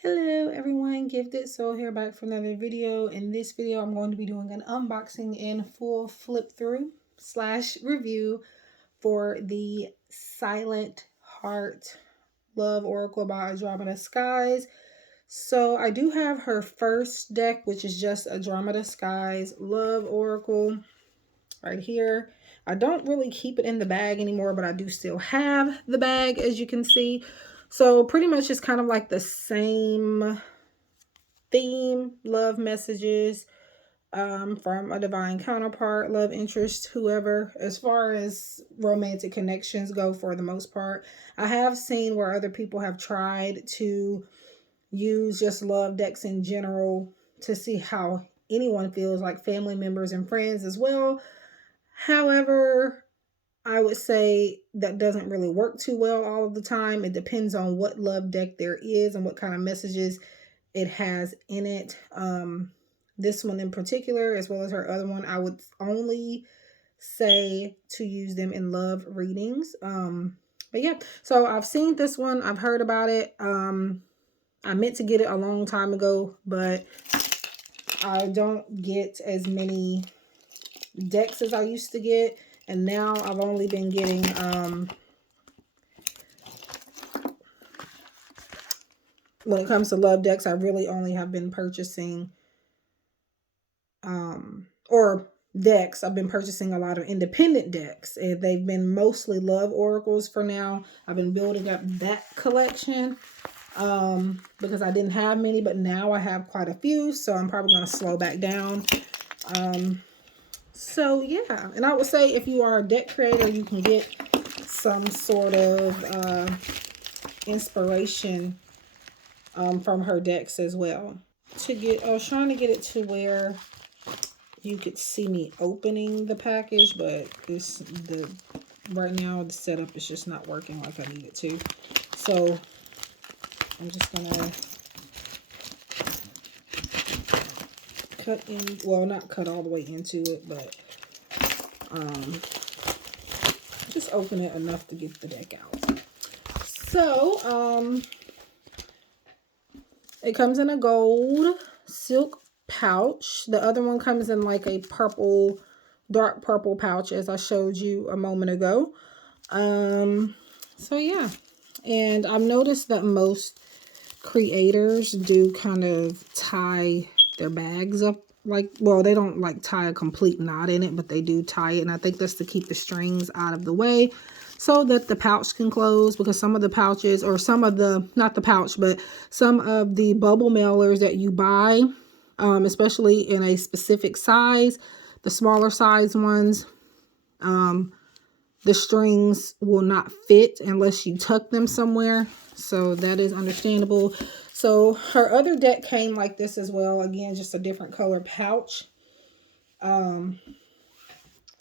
Hello everyone, Gifted Soul here, back for another video. In this video I'm going to be doing an unboxing and full flip through / review for the Silent Heart Love Oracle by Andromeda Skies. So I do have her first deck, which is just Andromeda Skies Love Oracle right here. I don't really keep it in the bag anymore, but I do still have the bag, as you can see. So pretty much it's kind of like the same theme, love messages from a divine counterpart, love interest, whoever, as far as romantic connections go. For the most part, I have seen where other people have tried to use just love decks in general to see how anyone feels, like family members and friends as well. However, I would say that doesn't really work too well all of the time. It depends on what love deck there is and what kind of messages it has in it. This one in particular, as well as her other one, I would only say to use them in love readings. But yeah, so I've seen this one, I've heard about it. I meant to get it a long time ago, but I don't get as many decks as I used to get. And now I've only been getting when it comes to love decks, I really only have been purchasing or decks. I've been purchasing a lot of independent decks, and they've been mostly love oracles for now. I've been building up that collection because I didn't have many, but now I have quite a few, so I'm probably going to slow back down. So yeah, and I would say if you are a deck creator, you can get some sort of inspiration from her decks as well. I was trying to get it to where you could see me opening the package, but right now the setup is just not working like I need it to. So I'm just gonna cut in, well, not cut all the way into it, but just open it enough to get the deck out. So it comes in a gold silk pouch. The other one comes in like a purple, dark purple pouch, as I showed you a moment ago. So yeah, and I've noticed that most creators do kind of tie their bags up, like, well, they don't like tie a complete knot in it, but they do tie it, and I think that's to keep the strings out of the way so that the pouch can close, because some of the pouches, or some of the, not the pouch, but some of the bubble mailers that you buy, especially in a specific size, the smaller size ones, the strings will not fit unless you tuck them somewhere. So that is understandable. So her other deck came like this as well. Again, just a different color pouch.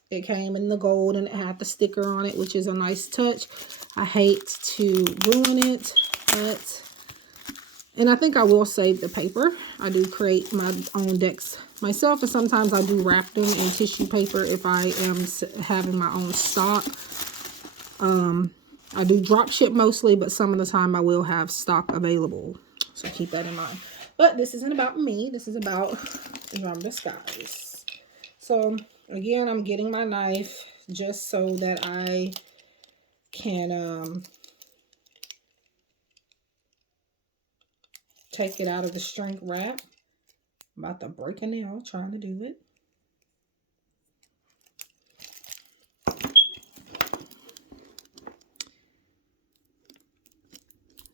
It came in the gold and it had the sticker on it, which is a nice touch. I hate to ruin it, and I think I will save the paper. I do create my own decks myself, and sometimes I do wrap them in tissue paper if I am having my own stock. I do drop ship mostly, but some of the time I will have stock available. So keep that in mind. But this isn't about me. This is about Andromeda Skies. So again, I'm getting my knife just so that I can take it out of the shrink wrap. I'm about to break a nail trying to do it.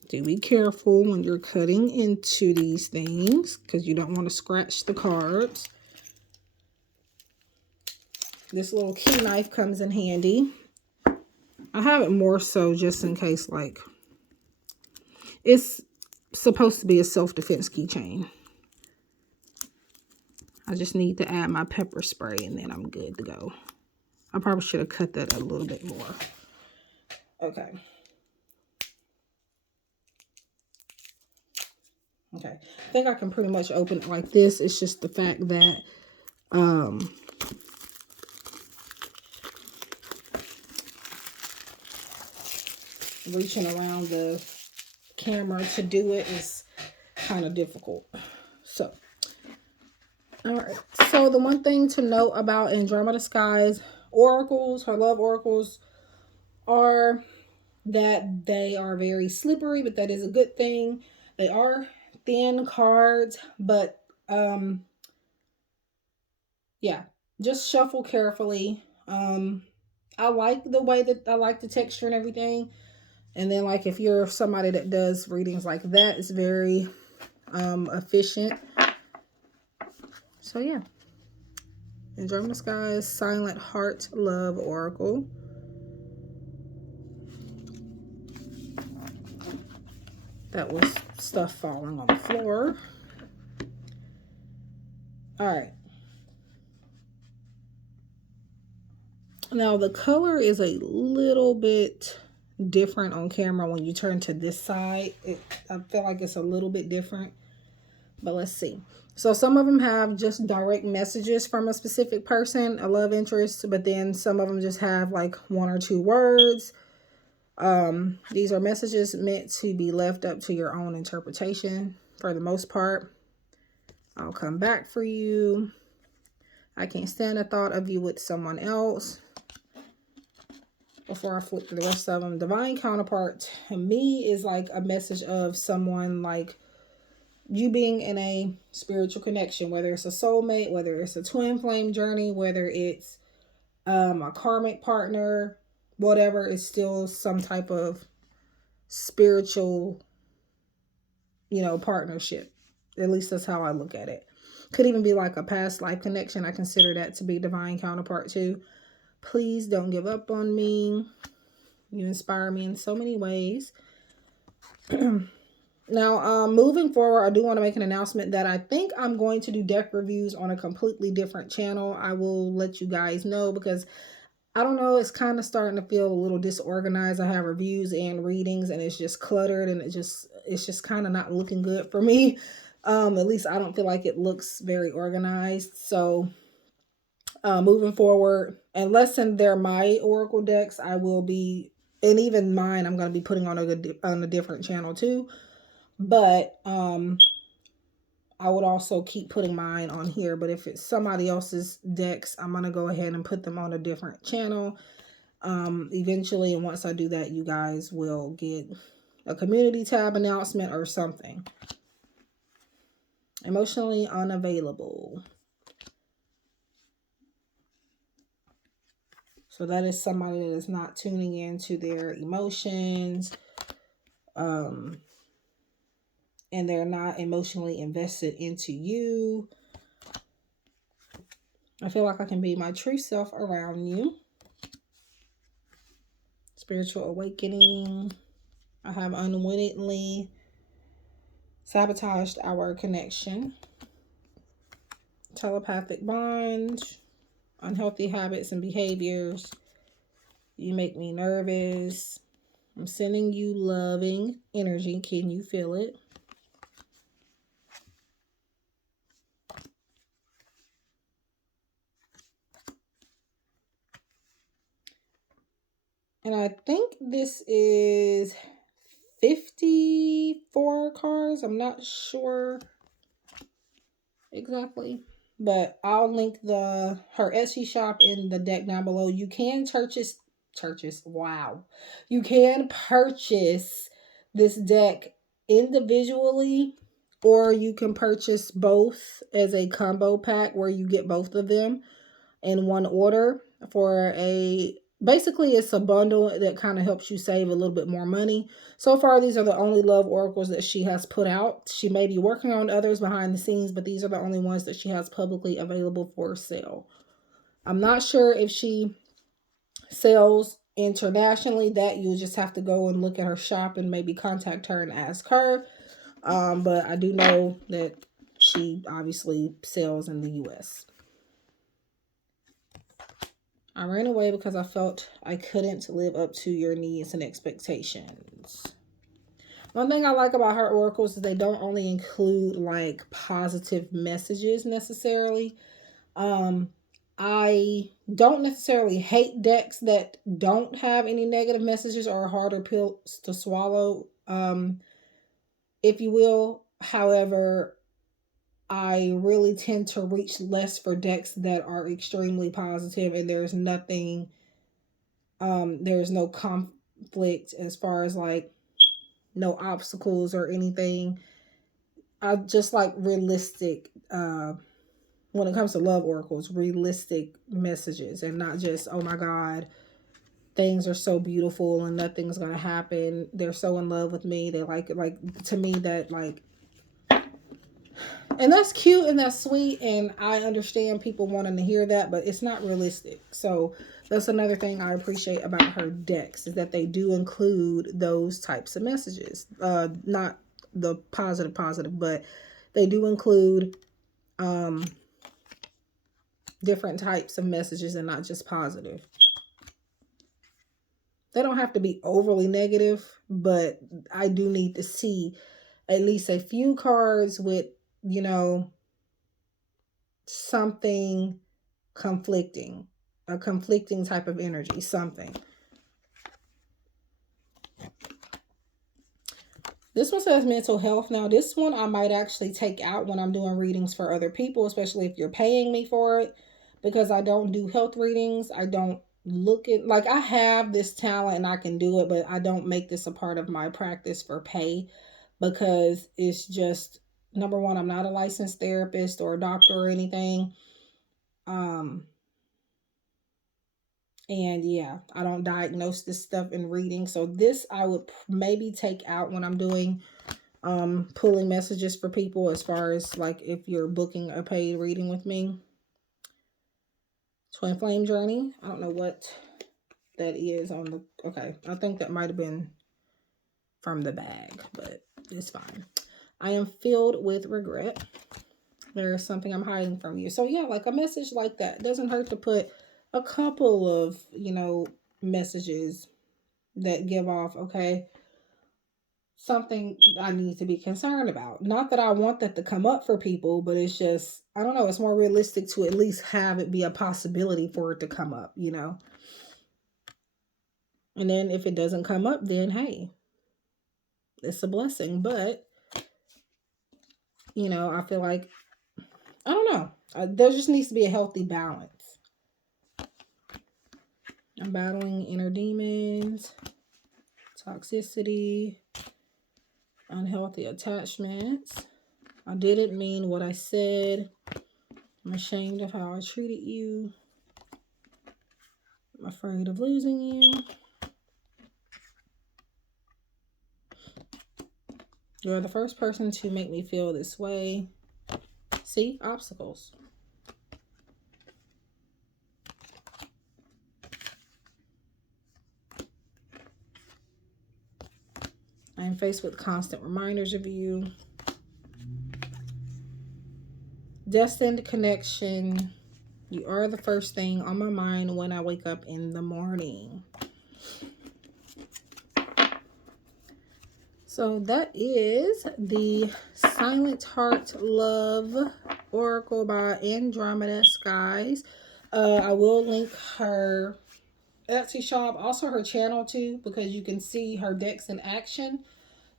Do be careful when you're cutting into these things, because you don't want to scratch the cards. This little key knife comes in handy. I have it more so just in case, like, it's supposed to be a self-defense keychain. I just need to add my pepper spray and then I'm good to go. I probably should have cut that a little bit more. Okay. Okay. I think I can pretty much open it like this. It's just the fact that reaching around the camera to do it is kind of difficult. So, all right. So the one thing to note about Andromeda Sky's oracles, her love oracles, are that they are very slippery, but that is a good thing. They are thin cards, but yeah, just shuffle carefully. I like the way that I like the texture and everything. And then like if you're somebody that does readings like that, it's very efficient. So yeah. Andromeda Sky's Silent Heart Love Oracle. That was stuff falling on the floor. All right. Now the color is a little bit different on camera when you turn to this side. I feel like it's a little bit different, but let's see. So some of them have just direct messages from a specific person, a love interest, but then some of them just have like one or two words. These are messages meant to be left up to your own interpretation for the most part. I'll come back for you. I can't stand the thought of you with someone else. Before I flip through the rest of them, divine counterpart to me is like a message of someone like you being in a spiritual connection, whether it's a soulmate, whether it's a twin flame journey, whether it's a karmic partner, whatever, it's still some type of spiritual, partnership. At least that's how I look at it. Could even be like a past life connection. I consider that to be divine counterpart too. Please don't give up on me. You inspire me in so many ways. Now, moving forward, I do want to make an announcement that I think I'm going to do deck reviews on a completely different channel. I will let you guys know because I don't know, it's kind of starting to feel a little disorganized. I have reviews and readings and it's just cluttered and it's just kind of not looking good for me. At least I don't feel like it looks very organized. So moving forward, unless they're my oracle decks, I will be, and even mine, I'm going to be putting on a different channel too. But I would also keep putting mine on here. But if it's somebody else's decks, I'm going to go ahead and put them on a different channel eventually. And once I do that, you guys will get a community tab announcement or something. Emotionally unavailable. So that is somebody that is not tuning into their emotions. And they're not emotionally invested into you. I feel like I can be my true self around you. Spiritual awakening. I have unwittingly sabotaged our connection. Telepathic bond. Unhealthy habits and behaviors. You make me nervous. I'm sending you loving energy. Can you feel it? And I think this is 54 cards. I'm not sure exactly. But I'll link her Etsy shop in the deck down below. You can wow. You can purchase this deck individually, or you can purchase both as a combo pack where you get both of them in one order for basically it's a bundle that kind of helps you save a little bit more money. So far, these are the only love oracles that she has put out. She may be working on others behind the scenes, but these are the only ones that she has publicly available for sale. I'm not sure if she sells internationally. That you'll just have to go and look at her shop and maybe contact her and ask her. But I do know that she obviously sells in the US. I ran away because I felt I couldn't live up to your needs and expectations. One thing I like about her oracles is they don't only include like positive messages necessarily. I don't necessarily hate decks that don't have any negative messages or harder pills to swallow, if you will. However, I really tend to reach less for decks that are extremely positive, and there's nothing, there's no conflict as far as like no obstacles or anything. I just like realistic, when it comes to love oracles, realistic messages, and not just, oh my God, things are so beautiful and nothing's gonna happen. They're so in love with me. They like to me that like, and that's cute and that's sweet, and I understand people wanting to hear that, but it's not realistic. So that's another thing I appreciate about her decks, is that they do include those types of messages. Not the positive, but they do include different types of messages and not just positive. They don't have to be overly negative, but I do need to see at least a few cards with, you know, something conflicting, a conflicting type of energy, something. This one says mental health. Now, this one I might actually take out when I'm doing readings for other people, especially if you're paying me for it, because I don't do health readings. I don't look at, like, I have this talent and I can do it, but I don't make this a part of my practice for pay, because it's just, number one, I'm not a licensed therapist or a doctor or anything. And yeah, I don't diagnose this stuff in reading. So this I would maybe take out when I'm doing pulling messages for people, as far as like if you're booking a paid reading with me. Twin flame journey. I don't know what that is on the, okay, I think that might have been from the bag, but it's fine. I am filled with regret. There's something I'm hiding from you. So yeah, like a message like that. It doesn't hurt to put a couple of, you know, messages that give off, okay, something I need to be concerned about. Not that I want that to come up for people, but it's just, I don't know, it's more realistic to at least have it be a possibility for it to come up, you know? And then if it doesn't come up, then hey, it's a blessing. But, you know, I feel like, I don't know, there just needs to be a healthy balance. I'm battling inner demons, toxicity, unhealthy attachments. I didn't mean what I said. I'm ashamed of how I treated you. I'm afraid of losing you. You're the first person to make me feel this way. See, obstacles. I am faced with constant reminders of you. Destined connection. You are the first thing on my mind when I wake up in the morning. So that is the Silent Heart Love Oracle by Andromeda Skies. I will link her Etsy shop, also her channel too, because you can see her decks in action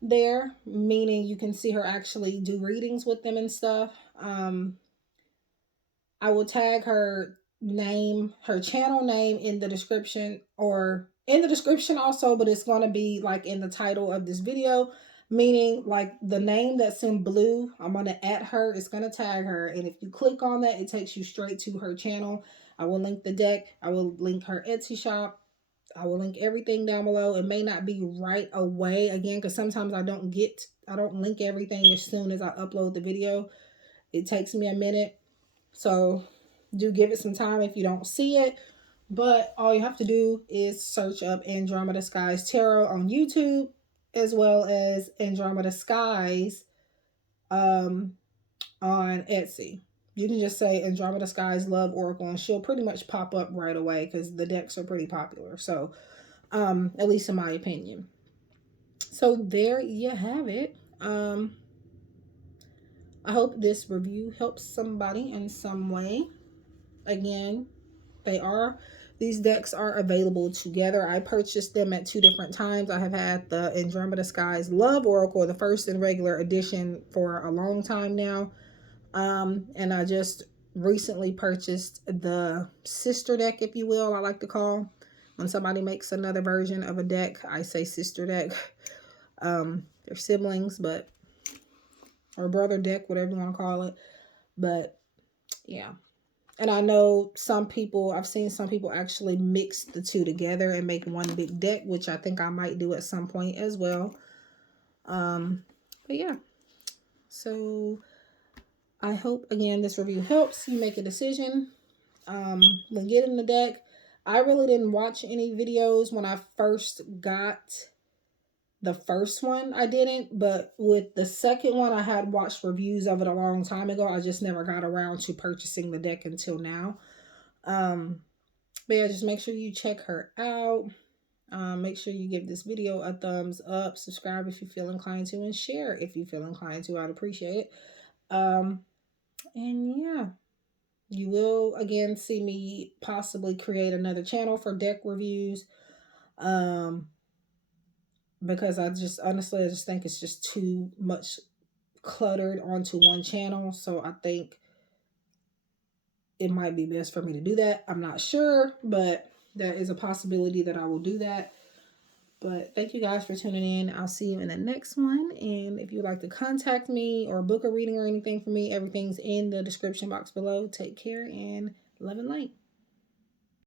there, meaning you can see her actually do readings with them and stuff. I will tag her name, her channel name in the description, or in the description also, but it's going to be like in the title of this video, meaning like the name that's in blue, I'm going to add her, it's going to tag her, and if you click on that, it takes you straight to her channel. I will link the deck, I will link her Etsy shop, I will link everything down below. It may not be right away, again, because sometimes I don't link everything as soon as I upload the video. It takes me a minute. So do give it some time if you don't see it. But all you have to do is search up Andromeda Skies Tarot on YouTube, as well as Andromeda Skies on Etsy. You can just say Andromeda Skies Love Oracle and she'll pretty much pop up right away, because the decks are pretty popular. So, at least in my opinion. So there you have it. I hope this review helps somebody in some way. Again, they are These decks are available together. I purchased them at 2 different times. I have had the Andromeda Skies Love Oracle, the first and regular edition, for a long time now. And I just recently purchased the sister deck, if you will, I like to call. When somebody makes another version of a deck, I say sister deck. They're siblings, but, or brother deck, whatever you want to call it. But yeah. And I know some people, I've seen some people actually mix the two together and make one big deck, which I think I might do at some point as well. But yeah. So I hope, again, this review helps you make a decision when getting the deck. I really didn't watch any videos when I first got the first one. I didn't, but with the second one, I had watched reviews of it a long time ago. I just never got around to purchasing the deck until now. But yeah, just make sure you check her out. Make sure you give this video a thumbs up, subscribe if you feel inclined to, and share if you feel inclined to. I'd appreciate it. And yeah, you will again see me possibly create another channel for deck reviews. Because I just think it's just too much cluttered onto one channel. So I think it might be best for me to do that. I'm not sure, but that is a possibility that I will do that. But thank you guys for tuning in. I'll see you in the next one. And if you'd like to contact me or book a reading or anything for me, everything's in the description box below. Take care and love and light.